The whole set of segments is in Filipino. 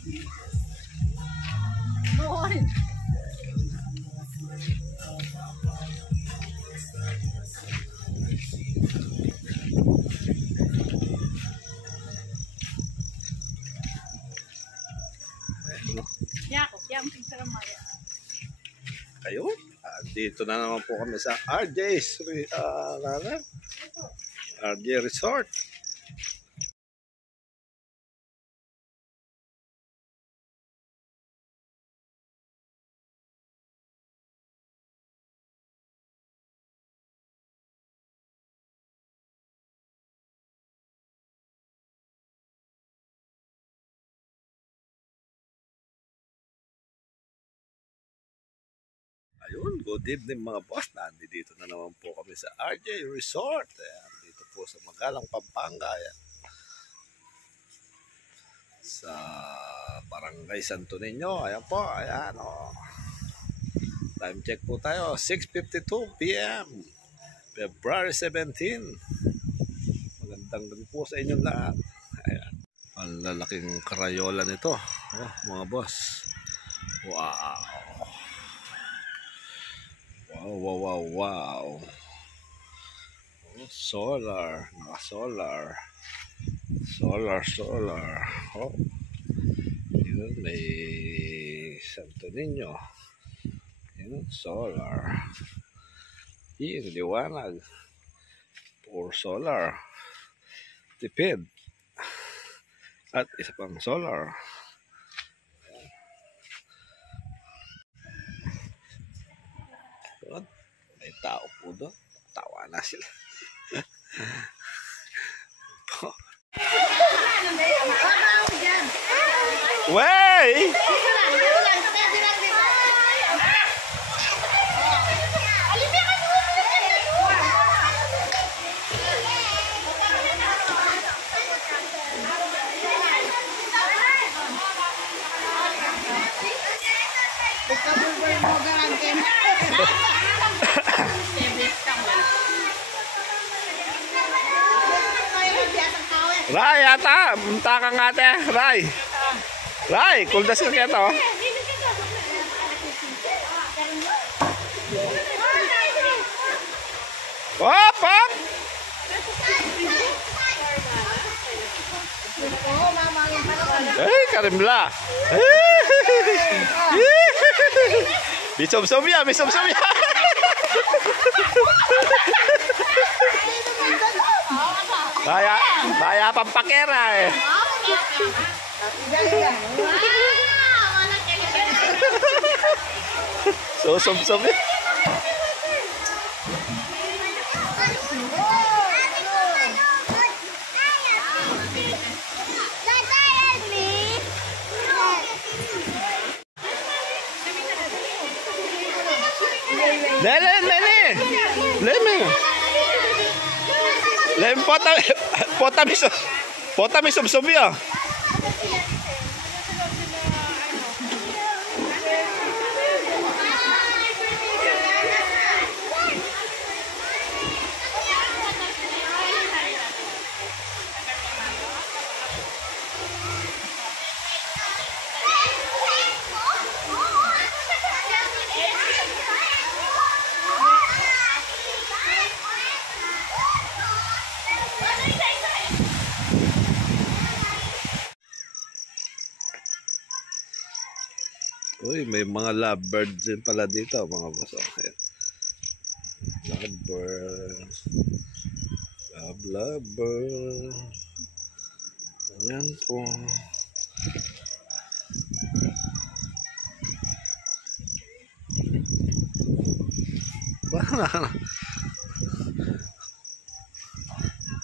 Noon. Ayun. Dito na naman po kami sa RJ's RJ Resort. Ayun, good evening mga boss. Nandito na naman po kami sa RJ Resort. Ayan, dito po sa Magalang, Pampanga. Ayan. Sa Barangay Santo Niño. Ayan po, ayan o. Oh. Time check po tayo, 6:52 p.m. February 17. Magandang gabi po sa inyong lahat. Ayan. Ang lalaking karayola nito. Oh, mga boss. Wow. Wow. Oh, solar. Naka-solar. Solar. Oh. Yun, may Santo Niño. Yun, solar. Yun, liwanag. For solar. Tipid. At isa pang solar. Yun. May tao po doon. Tawa na sila. Wey! Ray, ata, munta ka nga te, Ray, kuldas ka kaya to. Hop! Eh, karimla. Bisom-som ya. Kaya pampakera eh. Som-som ya. Lem pota mi sob-sob ya. Uy, may mga lovebirds din pala dito, mga boss. Okay. Lovebird. Lovebird. Ayan po.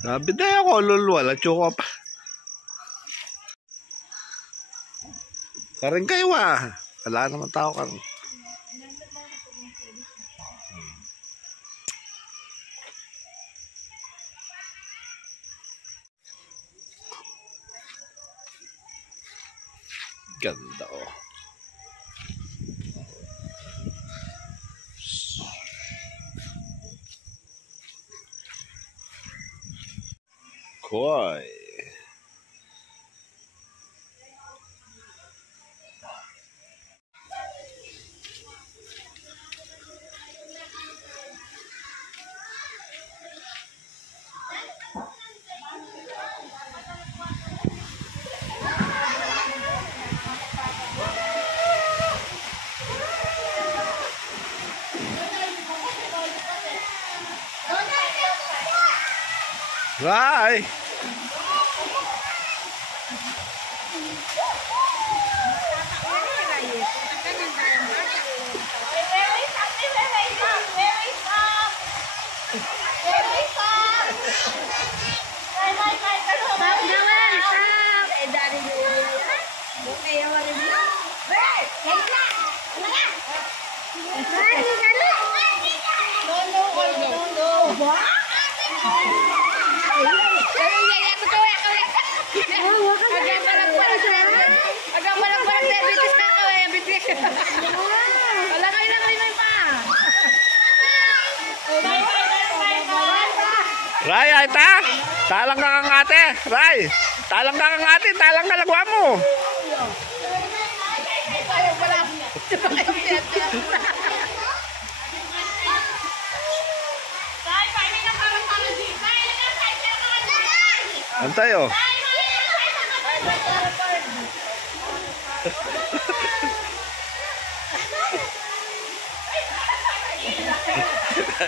Sabi na ako, lulwala, chuko pa. Karing kayo wala naman tao ka. Ganda oh. Koi. Ray! Ray, ay ta! Talang ka kang ate! Ray! Talang ka kang ate! Talang kalagwa mo! Antay oh!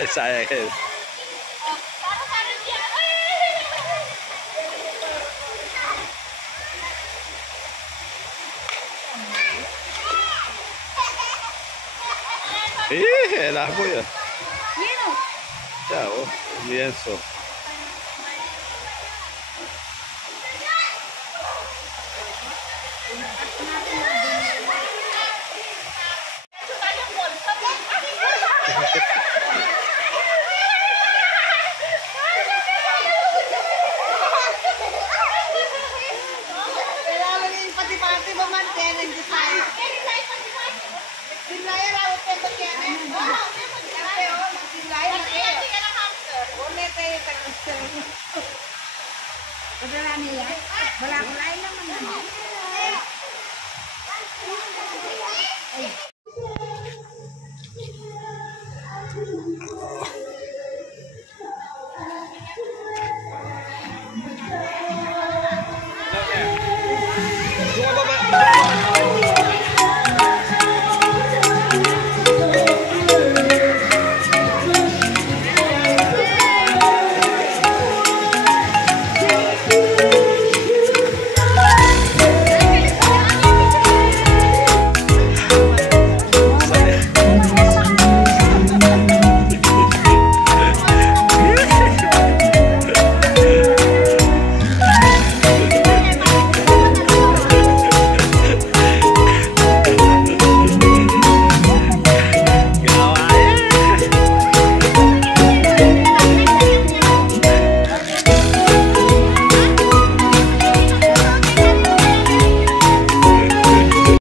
Sayang. Enak po yun. Ciao, lienzo. Wala ko lain naman.